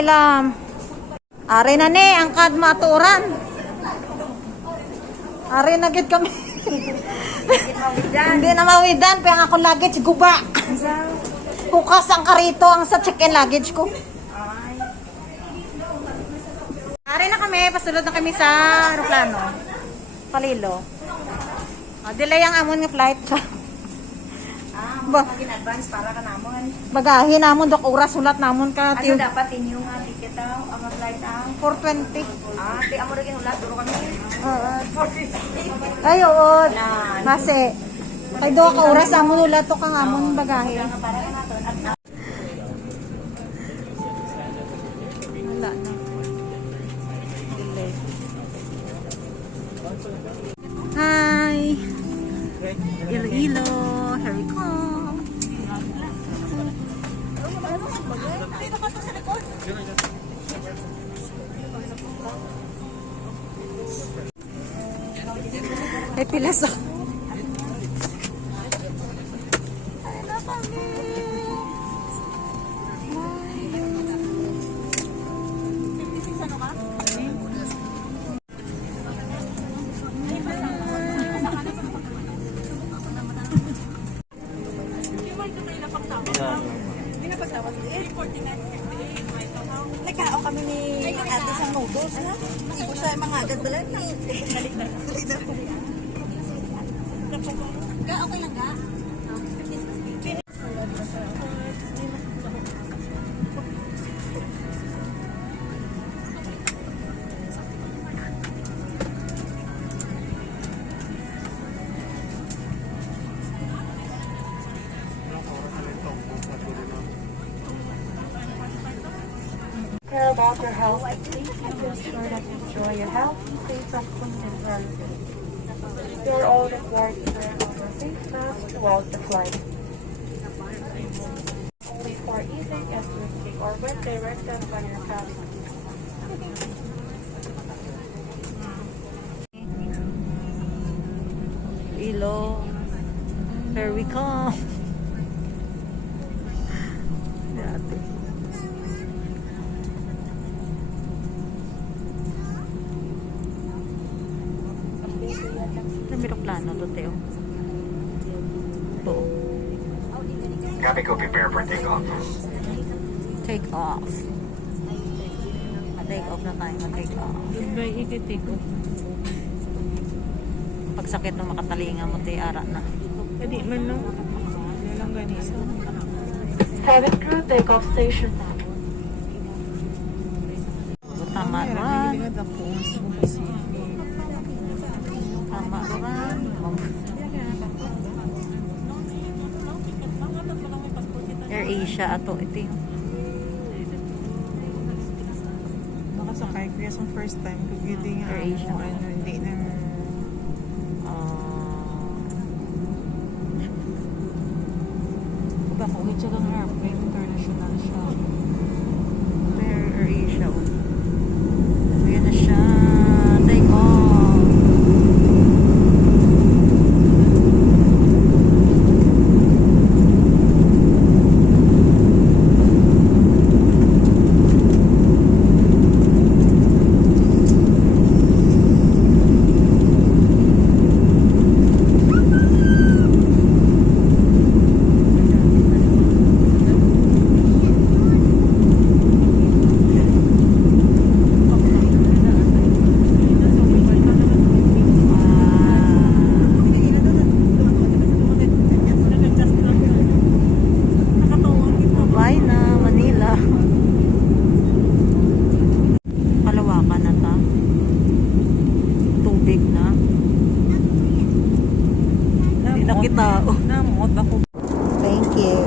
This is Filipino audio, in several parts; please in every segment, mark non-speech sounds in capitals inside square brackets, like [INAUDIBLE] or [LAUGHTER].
ilam. Ari na ni, ang kad maturan. Ari na gid kami. Hindi na mawidan, pero ang ako luggage guba. Bukas ang karito ang sa check-in luggage ko. Ari na kami, pasulod na kami sa aeroplano. Palilo. Ah, delay ang amon nga flight. [LAUGHS] ba, in advance para ka namon. bagahe namon dok oras sulat namon ka Ano tiyo dapat inyong uh, ticket daw, ang flight ang? 420. Ah, ti amo rin ulat, duro kami. Oo. Ay, oo. Kasi, kay do ka oras amon ulat to kang amon bagahe. Para ka nato. May pilas ako. Nagkao kami ni ate sa noodles, ha? Igo sa mga agad bala ni. Ga, okay lang ga? care about your health, please ensure that you enjoy your health, safe and and healthy. All required to wear our face mask throughout the flight. Only for eating and drinking or when directed by your family. Ilo. Here we come. Plano to, Teo. To. Copy, go prepare for takeoff. Take off. Ma-take off na tayo. Ma-take off. Ba, iti-take off. Pagsakit ng makatalinga mo, te, ara na. Pwede man no? Walang ganisa. Cabin crew, takeoff station. Tama ran. Tama ran. Air Asia ato ito yung Nakasakay ko yung first time ko hindi nga Air Asia. ako, ano, hindi na Baka ulit siya ng airplane, international siya. Air, Air Asia. oh. Ayan na siya. Take off. Mabay na, Manila. Kalawakan na ta. Tubig na. Hindi ako. Thank you.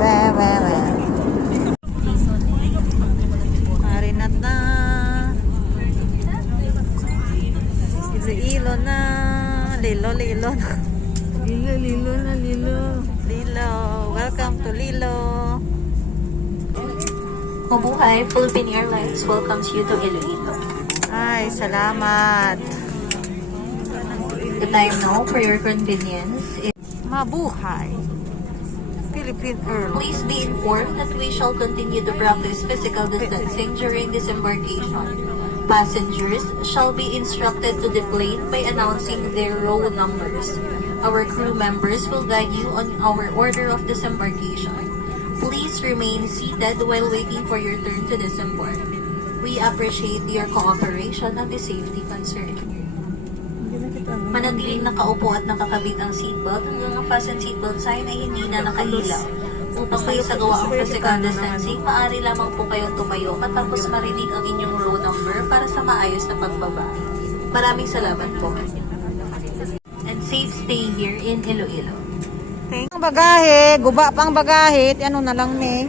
Well, well, well. Marinat na. Iloilo na. Lilo, lilo na. Lilo, lilo na lilo. Lilo. Welcome to Lilo. Mabuhay, Philippine Airlines welcomes you to Iloilo. Ay, salamat. The time now for your convenience is Mabuhay. Philippine Airlines. Please be informed that we shall continue to practice physical distancing during disembarkation. Passengers shall be instructed to deplane by announcing their row numbers. Our crew members will guide you on our order of disembarkation. Please remain seated while waiting for your turn to disembark. We appreciate your cooperation on the safety concern. Manatiling nakaupo at nakakabit ang seatbelt hanggang ang fasten seatbelt sign ay hindi na nakailaw. Upang may sagawa ang physical distancing, maaari lamang po kayong tumayo matapos marinig ang inyong row number para sa maayos na pagbaba. Maraming salamat po. And safe stay here in Iloilo. Ang bagahe, guba pang bagahe, ano na lang ni.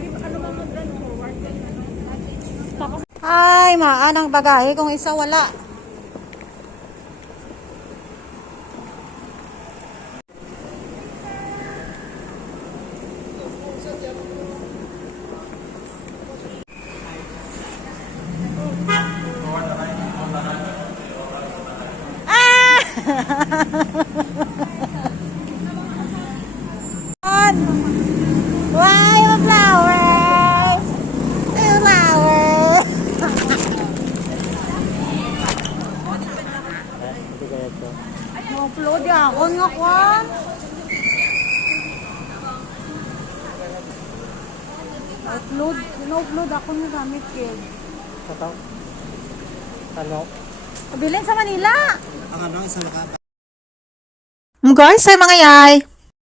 Ay, maan ang bagahe kung isa wala. On. Why the flowers? The flowers. Upload ako. Upload, upload ako ng gamit kid. Ito? Ano? Pabilin sa Manila. Ang ano, ka Guys, ay mga yay.